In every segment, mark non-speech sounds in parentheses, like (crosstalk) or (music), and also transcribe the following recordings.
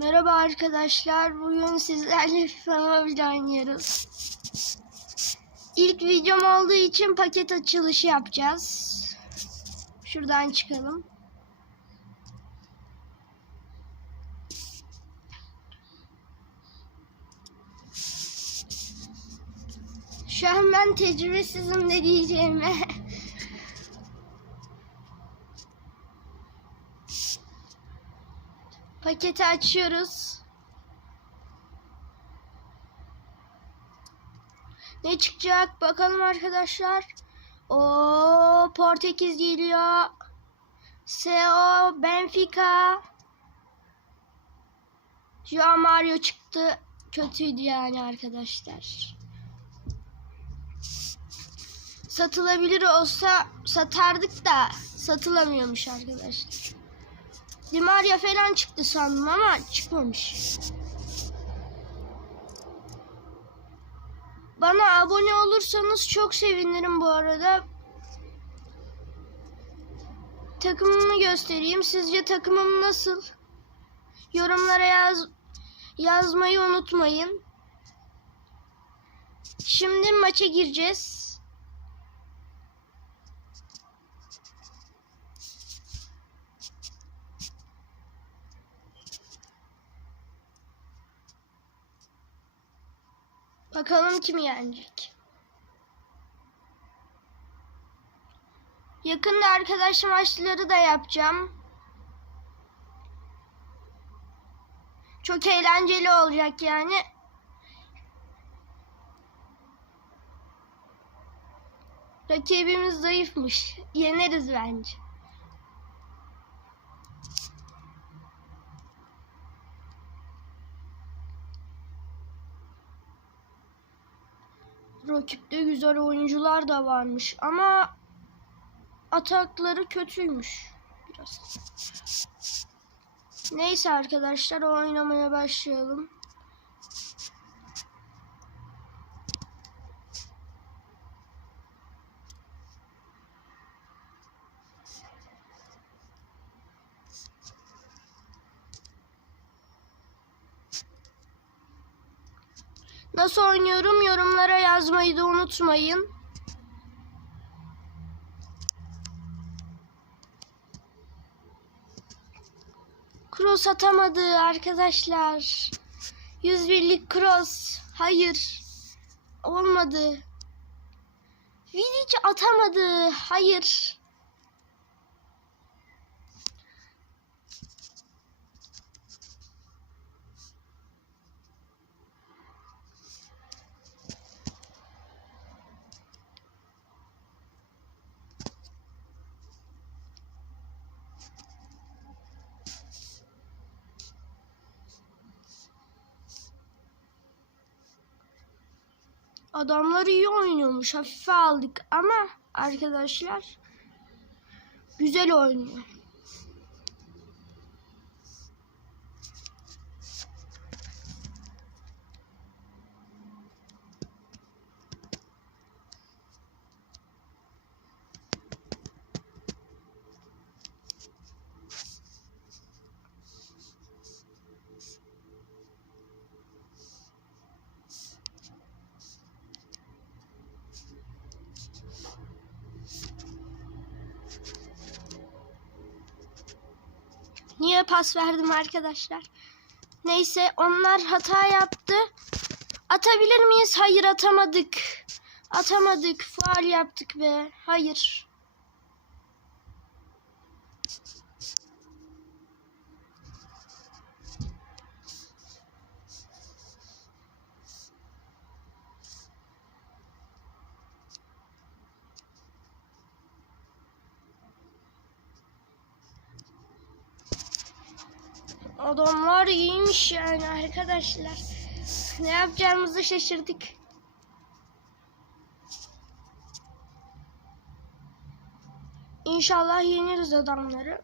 Merhaba arkadaşlar. Bugün sizlerle FIFA Mobile oynuyoruz. İlk videom olduğu için paket açılışı yapacağız. Şuradan çıkalım. Şu an ben tecrübesizim ne diyeceğimi. (laughs) Paketi açıyoruz. Ne çıkacak bakalım arkadaşlar. O Portekiz geliyor. CO Benfica. Joao Mario çıktı. Kötüydü yani arkadaşlar. Satılabilir olsa satardık da satılamıyormuş arkadaşlar. Di Maria falan çıktı sandım ama çıkmamış. Bana abone olursanız çok sevinirim bu arada. Takımımı göstereyim. Sizce takımım nasıl? Yorumlara yaz yazmayı unutmayın. Şimdi maça gireceğiz. Bakalım kim yenecek. Yakında arkadaş maçları da yapacağım. Çok eğlenceli olacak yani. Rakibimiz zayıfmış. Yeneriz bence. Rakipte güzel oyuncular da varmış ama atakları kötüymüş biraz. Neyse arkadaşlar oynamaya başlayalım. Oynuyorum yorumlara yazmayı da unutmayın. Cross atamadı arkadaşlar. 101'lik cross. Hayır. Olmadı. Vidic atamadı. Hayır. Adamlar iyi oynuyormuş. Hafife aldık ama arkadaşlar güzel oynuyor. Niye pas verdim arkadaşlar? Neyse onlar hata yaptı. Atabilir miyiz? Hayır atamadık. Atamadık. Faal yaptık be. Hayır. Adamlar iyiymiş yani arkadaşlar. Ne yapacağımızı şaşırdık. İnşallah yeniriz adamları.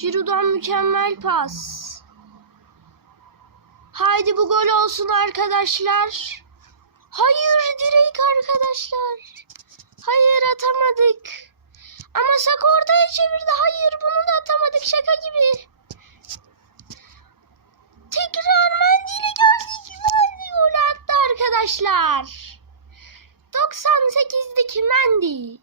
Giroud'dan mükemmel pas. Haydi bu gol olsun arkadaşlar. Hayır direkt arkadaşlar. Hayır atamadık. Ama Saka ortaya çevirdi. Hayır bunu da atamadık şaka gibi. Tekrar Mendy ile geldik. Mendy golü attı arkadaşlar. 98'deki Mendy.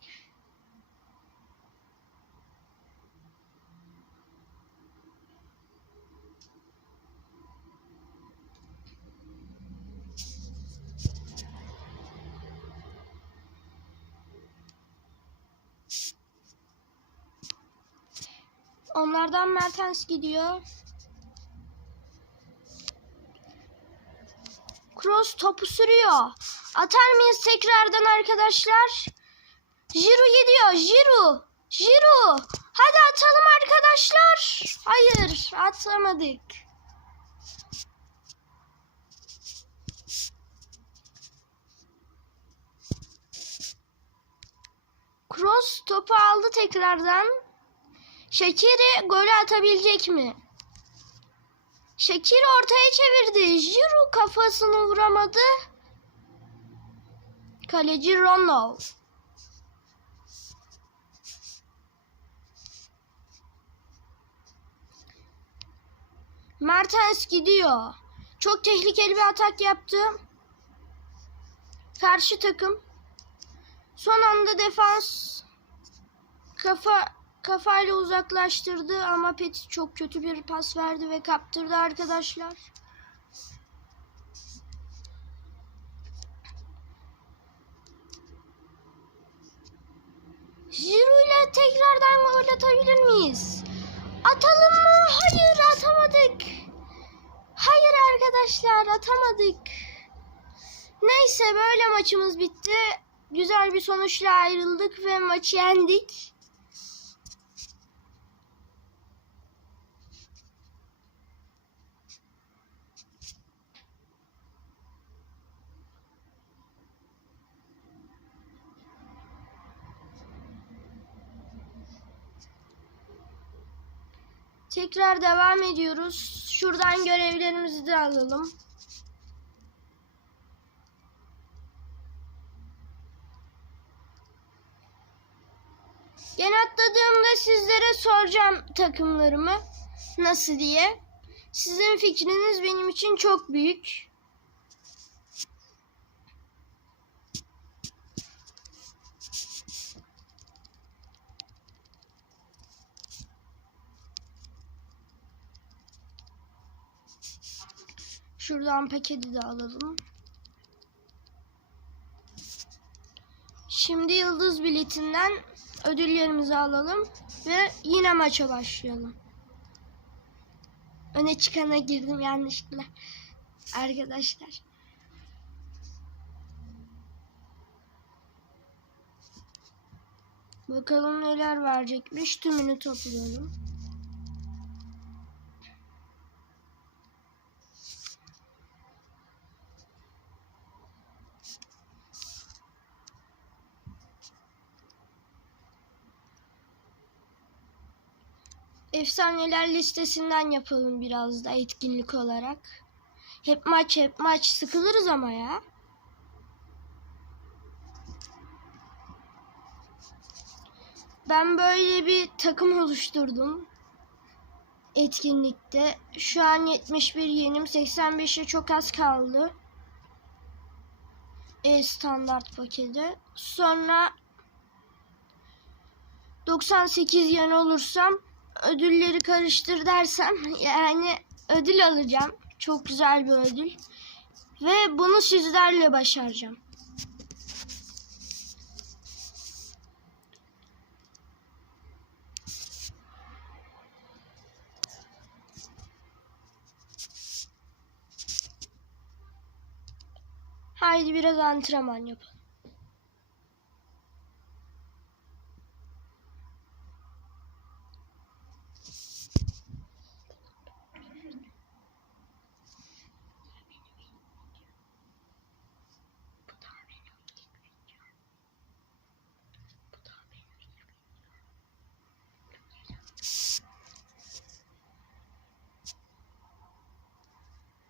Onlardan Mertens gidiyor. Cross topu sürüyor. Atar mıyız tekrardan arkadaşlar? Jiru gidiyor. Jiru. Jiru. Hadi atalım arkadaşlar. Hayır atamadık. Cross topu aldı tekrardan. Şakiri golü atabilecek mi? Şakir ortaya çevirdi. Jiru kafasını vuramadı. Kaleci Ronald. Mertens gidiyor. Çok tehlikeli bir atak yaptı. Karşı takım. Son anda defans kafa kafayla uzaklaştırdı ama Petit çok kötü bir pas verdi ve kaptırdı arkadaşlar. Jiru ile tekrardan gol atabilir miyiz? Atalım mı? Hayır atamadık. Hayır arkadaşlar atamadık. Neyse böyle maçımız bitti. Güzel bir sonuçla ayrıldık ve maçı yendik. Tekrar devam ediyoruz. Şuradan görevlerimizi de alalım. Gene atladığımda sizlere soracağım takımlarımı nasıl diye. Sizin fikriniz benim için çok büyük. Şuradan paketi de alalım. Şimdi yıldız biletinden ödüllerimizi alalım ve yine maça başlayalım. Öne çıkana girdim yanlışlıkla. Arkadaşlar. Bakalım neler verecekmiş. Tümünü toplayalım. Efsaneler listesinden yapalım biraz da etkinlik olarak. Hep maç hep maç sıkılırız ama ya. Ben böyle bir takım oluşturdum. Etkinlikte. Şu an 71 yenim. 85'e çok az kaldı. E standart paketi. Sonra 98 yen olursam ödülleri karıştır dersem yani ödül alacağım. Çok güzel bir ödül. Ve bunu sizlerle başaracağım. Haydi biraz antrenman yapalım.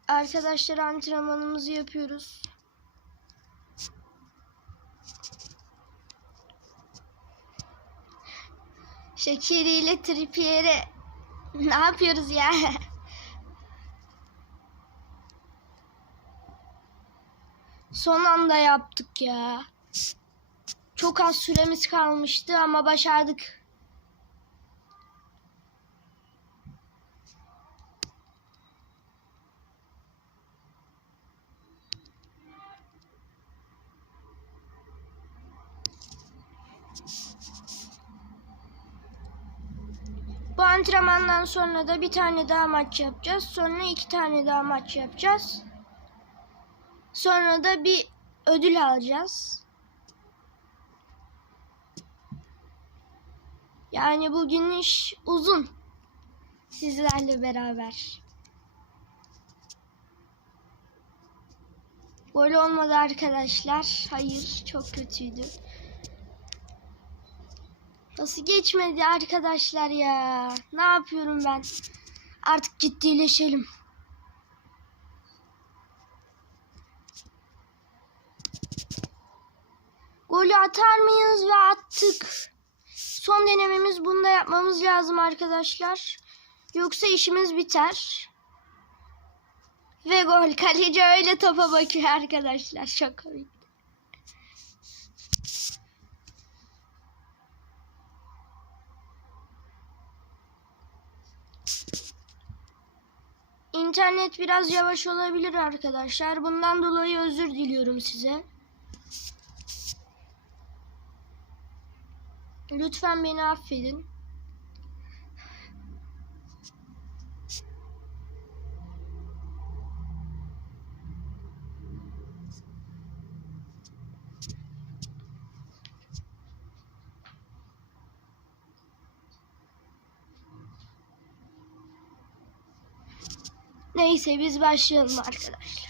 Arkadaşlar antrenmanımızı yapıyoruz. Şekeri ile Trippier'e (laughs) ne yapıyoruz ya? Son anda yaptık ya. Çok az süremiz kalmıştı ama başardık. Bu antrenmandan sonra da bir tane daha maç yapacağız. Sonra iki tane daha maç yapacağız. Sonra da bir ödül alacağız. Yani bugün iş uzun. Sizlerle beraber. Gol olmadı arkadaşlar. Hayır, çok kötüydü. Nasıl geçmedi arkadaşlar ya? Ne yapıyorum ben? Artık ciddileşelim. Golü atar mıyız ve attık. Son denememiz bunu da yapmamız lazım arkadaşlar. Yoksa işimiz biter. Ve gol. Kaleci öyle topa bakıyor arkadaşlar. Çok komik. İnternet biraz yavaş olabilir arkadaşlar. Bundan dolayı özür diliyorum size. Lütfen beni affedin. Neyse biz başlayalım arkadaşlar.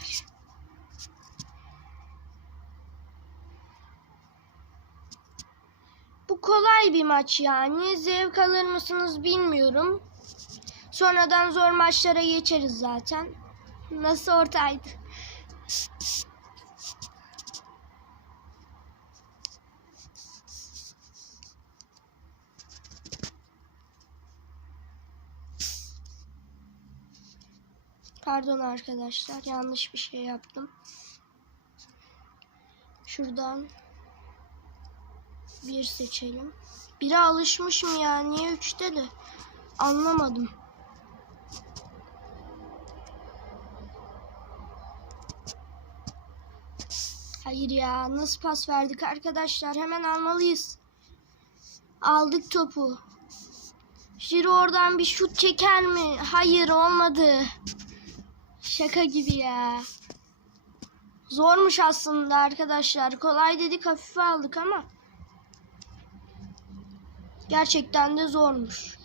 Bu kolay bir maç yani. Zevk alır mısınız bilmiyorum. Sonradan zor maçlara geçeriz zaten. Nasıl ortaydı? Pardon arkadaşlar yanlış bir şey yaptım. Şuradan bir seçelim. Bire alışmışım ya. Niye üçte de? Anlamadım. Hayır ya. Nasıl pas verdik arkadaşlar? Hemen almalıyız. Aldık topu. Jiro oradan bir şut çeker mi? Hayır olmadı. Şaka gibi ya. Zormuş aslında arkadaşlar. Kolay dedik hafife aldık ama. Gerçekten de zormuş.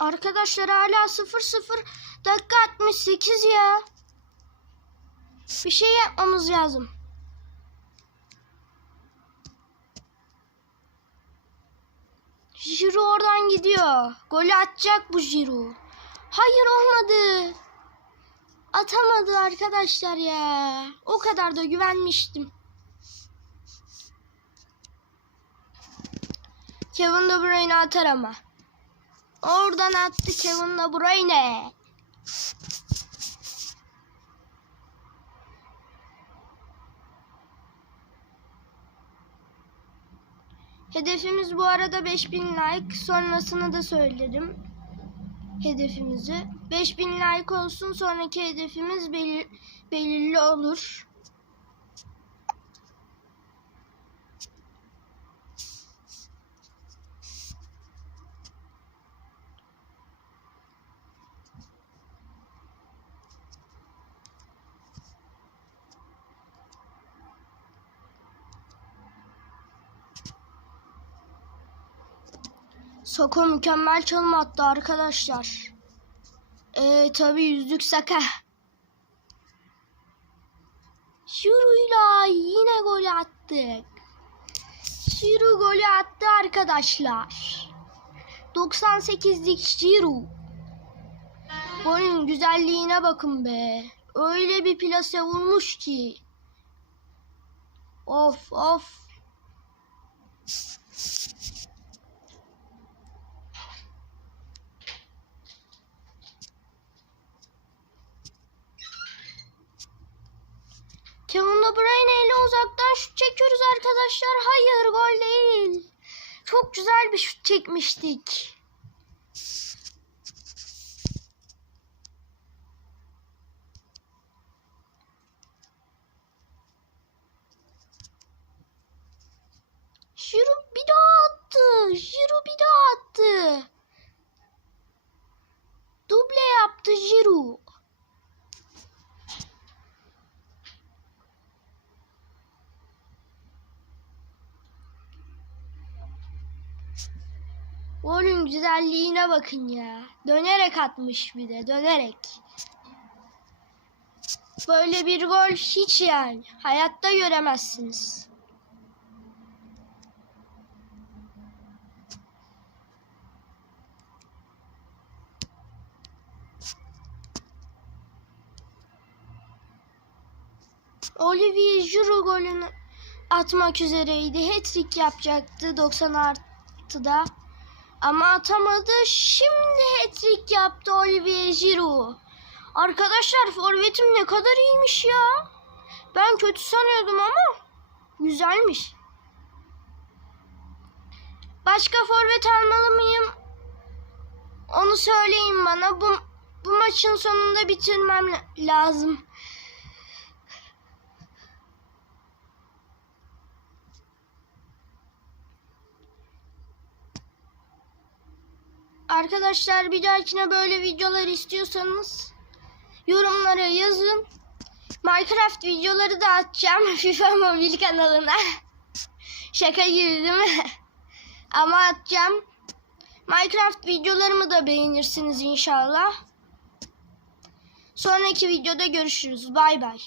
Arkadaşlar hala 0-0 dakika 68 ya. Bir şey yapmamız lazım. Jiro oradan gidiyor. Golü atacak bu Jiro. Hayır olmadı. Atamadı arkadaşlar ya. O kadar da güvenmiştim. Kevin De Bruyne atar ama. Oradan attı Kevin De Bruyne. Hedefimiz bu arada 5000 like. Sonrasını da söyledim. Hedefimizi. 5000 like olsun. Sonraki hedefimiz belir- belirli olur. Soko mükemmel çalım attı arkadaşlar. Ee, tabii yüzlük Saka. Şuruyla yine gol attık. Şuru golü attı arkadaşlar. 98'lik Şiru. Golün güzelliğine bakın be. Öyle bir plase vurmuş ki. Of of. Kevin De Bruyne ile uzaktan şut çekiyoruz arkadaşlar. Hayır gol değil. Çok güzel bir şut çekmiştik. Jiru bir daha attı. Jiru bir daha attı. Duble yaptı Jiru. Golün güzelliğine bakın ya. Dönerek atmış bir de dönerek. Böyle bir gol hiç yani. Hayatta göremezsiniz. Olivier Giroud golünü atmak üzereydi. Hat-trick yapacaktı 90 artıda. Ama atamadı. Şimdi hat-trick yaptı Olivier Giroud. Arkadaşlar forvetim ne kadar iyiymiş ya. Ben kötü sanıyordum ama güzelmiş. Başka forvet almalı mıyım? Onu söyleyin bana. Bu, bu maçın sonunda bitirmem la- lazım. Arkadaşlar bir dahakine böyle videolar istiyorsanız yorumlara yazın. Minecraft videoları da atacağım (laughs) FIFA Mobil kanalına. (laughs) Şaka gibi değil mi? (laughs) Ama atacağım. Minecraft videolarımı da beğenirsiniz inşallah. Sonraki videoda görüşürüz. Bay bay.